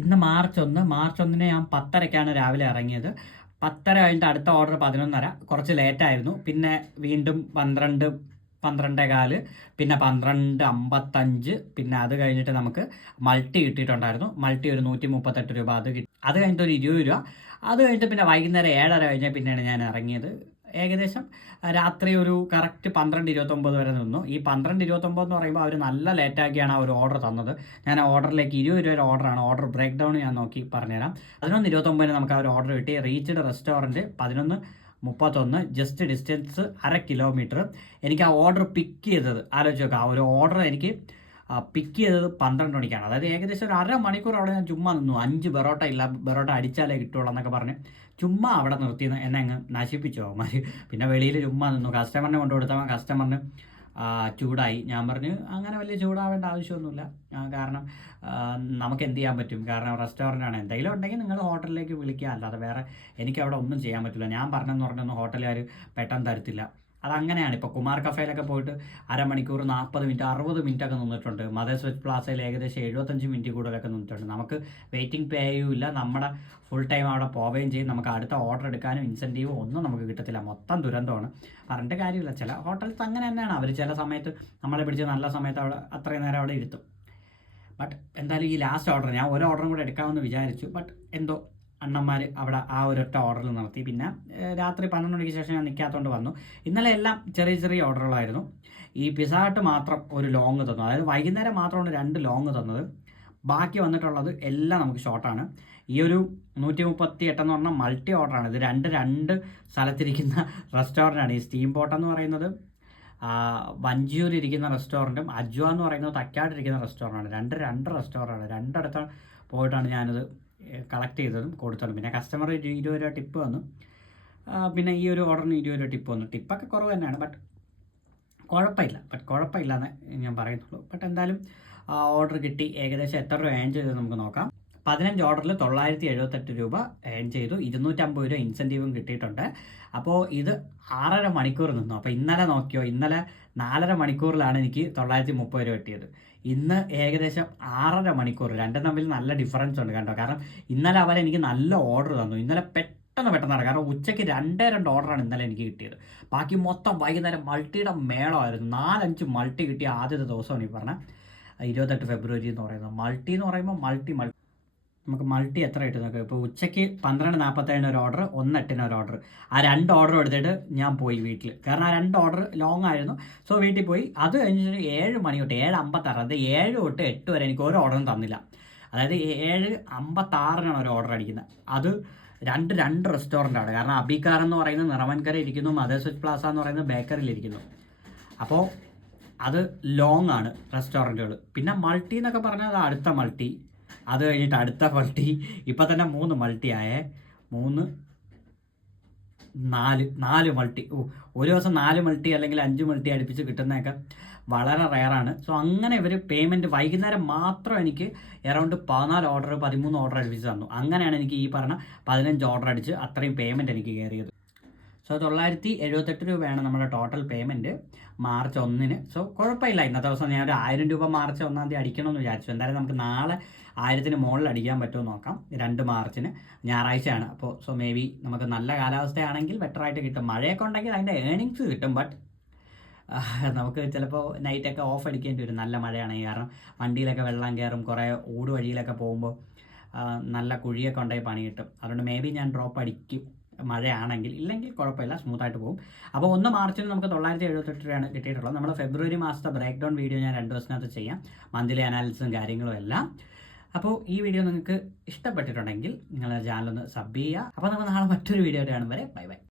ഇന്ന് മാർച്ച് 1 ഞാൻ 10:30-ക്കാണ് രാവിലെ ഇറങ്ങിയത്. 10:30 കഴിഞ്ഞിട്ട് അടുത്ത ഓർഡർ 11:30, കുറച്ച് ലേറ്റായിരുന്നു. പിന്നെ വീണ്ടും 12, 12:15, പിന്നെ 12:55, പിന്നെ അത് കഴിഞ്ഞിട്ട് നമുക്ക് മൾട്ടി കിട്ടിയിട്ടുണ്ടായിരുന്നു. മൾട്ടി ഒരു 138 രൂപ അത് കിട്ടി. അത് കഴിഞ്ഞിട്ട് ഒരു 20 രൂപ. അത് കഴിഞ്ഞിട്ട് പിന്നെ വൈകുന്നേരം 7:30 കഴിഞ്ഞാൽ പിന്നെയാണ് ഞാൻ ഇറങ്ങിയത്. ഏകദേശം രാത്രി ഒരു കറക്റ്റ് 12:29 വരെ നിന്നു. ഈ 12:29 എന്ന് പറയുമ്പോൾ അവർ നല്ല ലേറ്റാക്കിയാണ് ആ ഒരു ഓർഡർ തന്നത്. ഞാൻ ആ ഓർഡറിലേക്ക് 20 രൂപ ഓർഡറാണ്. ഓർഡർ ബ്രേക്ക് ഡൗൺ ഞാൻ നോക്കി പറഞ്ഞുതരാം. 11:29 നമുക്ക് ആ ഒരു ഓർഡർ കിട്ടി. Reached restaurant 11:31, just distance 1/2 kilometre. എനിക്ക് ആ ഓർഡർ പിക്ക് ചെയ്തത് ആലോചിച്ച് നോക്കാം. ആ ഒരു ഓർഡർ എനിക്ക് പിക്ക് ചെയ്തത് 12 മണിക്കാണ്. അതായത് ഏകദേശം ഒരു 1/2 മണിക്കൂർ അവിടെ ഞാൻ ചുമ്മാ നിന്നു. 5 ബെറോട്ട ഇല്ല, ബെറോട്ട അടിച്ചാലേ കിട്ടുള്ളൂ എന്നൊക്കെ പറഞ്ഞ് ചുമ്മാ അവിടെ നിർത്തി എന്നെ അങ്ങ് നശിപ്പിച്ചു അവന്മാർ. പിന്നെ വെളിയിൽ ചുമ്മാ നിന്നു. കസ്റ്റമറിനെ കൊണ്ടു കൊടുത്തവൻ കസ്റ്റമറിന് ചൂടായി. ഞാൻ പറഞ്ഞു അങ്ങനെ വലിയ ചൂടാവേണ്ട ആവശ്യമൊന്നുമില്ല, കാരണം നമുക്ക് എന്ത് ചെയ്യാൻ പറ്റും, കാരണം റെസ്റ്റോറൻ്റാണ്. എന്തെങ്കിലും ഉണ്ടെങ്കിൽ നിങ്ങൾ ഹോട്ടലിലേക്ക് വിളിക്കുക, അല്ലാതെ വേറെ എനിക്ക് അവിടെ ഒന്നും ചെയ്യാൻ പറ്റില്ല. ഞാൻ പറഞ്ഞെന്ന് പറഞ്ഞൊന്നും ഹോട്ടലുകാർ പെട്ടെന്ന് തരത്തില്ല. അതങ്ങനെയാണ്. ഇപ്പോൾ കുമാർ കഫേയിലൊക്കെ പോയിട്ട് 1/2 മണിക്കൂർ, 40 മിനിറ്റ്, 60 മിനിറ്റ് ഒക്കെ നിന്നിട്ടുണ്ട്. മദേഴ്സ് വെജ് പ്ലാസയിൽ ഏകദേശം 75 മിനിറ്റ് കൂടുതലൊക്കെ നിന്നിട്ടുണ്ട്. നമുക്ക് വെയിറ്റിംഗ് പേയും ഇല്ല, നമ്മുടെ ഫുൾ ടൈം അവിടെ പോവുകയും ചെയ്യും. നമുക്ക് അടുത്ത ഓർഡർ എടുക്കാനും ഇൻസെൻറ്റീവോ ഒന്നും നമുക്ക് കിട്ടത്തില്ല. മൊത്തം ദുരന്തമാണ്. പറഞ്ഞിട്ട് കാര്യമില്ല. ചില ഹോട്ടൽസ് അങ്ങനെ തന്നെയാണ്. അവർ ചില സമയത്ത് നമ്മളെ പിടിച്ച് നല്ല സമയത്ത് അവിടെ അത്രയും നേരം അവിടെ ഇരുത്തും. ബട്ട് എന്തായാലും ഈ ലാസ്റ്റ് ഓർഡർ ഞാൻ ഒരു ഓർഡറും കൂടെ എടുക്കാമെന്ന് വിചാരിച്ചു. ബട്ട് എന്തോ അണ്ണന്മാർ അവിടെ ആ ഒരൊറ്റ ഓർഡറിൽ നിർത്തി. പിന്നെ രാത്രി 12 മണിക്ക് ശേഷം ഞാൻ നിൽക്കാത്തതുകൊണ്ട് വന്നു. ഇന്നലെ എല്ലാം ചെറിയ ചെറിയ ഓർഡറുകളായിരുന്നു. ഈ പിസ്സ ഹട്ട് മാത്രം ഒരു ലോങ് തന്നു. അതായത് വൈകുന്നേരം മാത്രമാണ് 2 ലോങ് തന്നത്. ബാക്കി വന്നിട്ടുള്ളത് എല്ലാം നമുക്ക് ഷോർട്ടാണ്. ഈ ഒരു 138 എന്ന് പറഞ്ഞാൽ മൾട്ടി ഓർഡറാണ്. ഇത് രണ്ട് സ്ഥലത്തിരിക്കുന്ന റെസ്റ്റോറൻ്റാണ്. ഈ സ്റ്റീം പോട്ട് എന്ന് പറയുന്നത് വഞ്ചിയൂർ ഇരിക്കുന്ന റെസ്റ്റോറൻറ്റും അജ്വ എന്ന് പറയുന്നത് തക്കാടിരിക്കുന്ന റെസ്റ്റോറൻ്റാണ്. രണ്ട് റെസ്റ്റോറൻ്റാണ്. രണ്ടിടത്ത് പോയിട്ടാണ് ഞാനത് കളക്ട് ചെയ്തതും കൊടുത്തതും. പിന്നെ കസ്റ്റമർ 20 രൂപ ടിപ്പ് വന്നു. പിന്നെ ഈ ഒരു ഓർഡറിന് 20 രൂപ ടിപ്പ് വന്നു. ടിപ്പൊക്കെ കുറവ് തന്നെയാണ്, ബട്ട് കുഴപ്പമില്ല എന്ന് ഞാൻ പറയുന്നുള്ളൂ. ബട്ട് എന്തായാലും ഓർഡർ കിട്ടി. ഏകദേശം എത്ര രൂപ ഏൺ ചെയ്തത് നമുക്ക് നോക്കാം. 15 ഓർഡറിൽ 978 രൂപ ഏൺ ചെയ്തു. 250 രൂപ ഇൻസെൻറ്റീവും കിട്ടിയിട്ടുണ്ട്. അപ്പോൾ ഇത് 6.5 മണിക്കൂർ നിന്നു. അപ്പോൾ ഇന്നലെ നോക്കിയോ, ഇന്നലെ 4.5 മണിക്കൂറിലാണ് എനിക്ക് 930 രൂപ കിട്ടിയത്. ഇന്ന് ഏകദേശം 6.5 മണിക്കൂർ. രണ്ടും തമ്മിൽ നല്ല ഡിഫറൻസ് ഉണ്ട് കേട്ടോ. കാരണം ഇന്നലെ അവരെനിക്ക് നല്ല ഓർഡർ തന്നു. ഇന്നലെ പെട്ടെന്ന് കാരണം ഉച്ചയ്ക്ക് 2 ഓർഡറാണ് ഇന്നലെ എനിക്ക് കിട്ടിയത്. ബാക്കി മൊത്തം വൈകുന്നേരം മൾട്ടിയുടെ മേളമായിരുന്നു. 4-5 മൾട്ടി കിട്ടിയ ആദ്യത്തെ ദിവസമാണ് ഈ പറഞ്ഞ 28 ഫെബ്രുവരി എന്ന് പറയുന്നത്. മൾട്ടി എന്ന് പറയുമ്പോൾ മൾട്ടി നമുക്ക് മൾട്ടി എത്ര കിട്ടും നോക്കാം. ഇപ്പോൾ ഉച്ചയ്ക്ക് 12:47 ഒരു ഓർഡർ, 1:08 ഒരു ഓർഡർ. ആ 2 ഓർഡർ എടുത്തിട്ട് ഞാൻ പോയി വീട്ടിൽ. കാരണം ആ 2 ഓർഡർ ലോങ് ആയിരുന്നു. സോ വീട്ടിൽ പോയി. അത് കഴിഞ്ഞിട്ട് 7 മണി തൊട്ട് 7:56, അത് 7 തൊട്ട് 8 വരെ എനിക്ക് ഒരു ഓർഡറും തന്നില്ല. അതായത് 7:56 ഒരു ഓർഡർ അടിക്കുന്നത്. അത് രണ്ട് റെസ്റ്റോറൻ്റാണ്. കാരണം അബിക്കാർ എന്ന് പറയുന്നത് നിറവൻകര ഇരിക്കുന്നു, മദേഴ്സ് വെജ് പ്ലാസ എന്ന് പറയുന്നത് ബേക്കറിയിലിരിക്കുന്നു. അപ്പോൾ അത് ലോങ് ആണ് റെസ്റ്റോറൻറ്റുകൾ. പിന്നെ മൾട്ടി എന്നൊക്കെ പറഞ്ഞാൽ അത് അടുത്ത മൾട്ടി, അത് കഴിഞ്ഞിട്ട് അടുത്ത മൾട്ടി. ഇപ്പം തന്നെ 3 മൾട്ടി ആയേ. 3, 4 മൾട്ടി. ഒരു ദിവസം 4 മൾട്ടി അല്ലെങ്കിൽ 5 മൾട്ടി അടുപ്പിച്ച് കിട്ടുന്നതൊക്കെ വളരെ റെയറാണ്. സോ അങ്ങനെ ഇവർ പേയ്മെൻറ്റ് വൈകുന്നേരം മാത്രം എനിക്ക് അറൗണ്ട് 14 ഓർഡർ 13 ഓർഡർ അടുപ്പിച്ച് തന്നു. അങ്ങനെയാണ് എനിക്ക് ഈ പറഞ്ഞ 15 ഓർഡർ അടിച്ച് അത്രയും പേയ്മെൻറ്റ് എനിക്ക് കയറിയത്. സോ 978 രൂപയാണ് നമ്മുടെ ടോട്ടൽ പേയ്മെൻറ്റ് മാർച്ച് 1-ന്. സോ കുഴപ്പമില്ല. ഇന്നത്തെ ദിവസം ഞാൻ ഒരു 1000 രൂപ മാർച്ച് 1-ാം തീയതി അടിക്കണമെന്ന് വിചാരിച്ചു. എന്തായാലും നമുക്ക് നാളെ 1000-ന് മുകളിൽ അടിക്കാൻ പറ്റുമോ നോക്കാം. 2 മാർച്ചിന് ഞായറാഴ്ചയാണ്. അപ്പോൾ സോ മേ ബി നമുക്ക് നല്ല കാലാവസ്ഥയാണെങ്കിൽ ബെറ്ററായിട്ട് കിട്ടും. മഴയൊക്കെ ഉണ്ടെങ്കിൽ അതിൻ്റെ ഏണിങ്സ് കിട്ടും. ബട്ട് നമുക്ക് ചിലപ്പോൾ നൈറ്റൊക്കെ ഓഫ് അടിക്കേണ്ടി വരും നല്ല മഴയാണെങ്കിൽ. കാരണം വണ്ടിയിലൊക്കെ വെള്ളം കയറും. കുറേ ഊട് വഴിയിലൊക്കെ പോകുമ്പോൾ നല്ല കുഴിയൊക്കെ ഉണ്ടെങ്കിൽ പണി കിട്ടും. അതുകൊണ്ട് മേ ബി ഞാൻ ഡ്രോപ്പ് അടിക്കും മഴയാണെങ്കിൽ. ഇല്ലെങ്കിൽ കുഴപ്പമില്ല, സ്മൂത്തായിട്ട് പോകും. അപ്പോൾ 1 മാർച്ചിന് നമുക്ക് 978 രൂപയാണ് കിട്ടിയിട്ടുള്ളത്. നമ്മൾ ഫെബ്രുവരി മാസത്തെ ബ്രേക്ക് ഡൗൺ വീഡിയോ ഞാൻ 2 ദിവസത്തിനകത്ത് ചെയ്യാം, മന്ത്ലി അനാലിസിസും കാര്യങ്ങളും എല്ലാം. അപ്പോൾ ഈ വീഡിയോ നിങ്ങൾക്ക് ഇഷ്ടപ്പെട്ടിട്ടുണ്ടെങ്കിൽ നിങ്ങളുടെ ചാനലൊന്ന് സബ് ചെയ്യുക. അപ്പോൾ നമുക്ക് നാളെ മറ്റൊരു വീഡിയോ ആയിട്ട് കാണും വരെ ബൈ.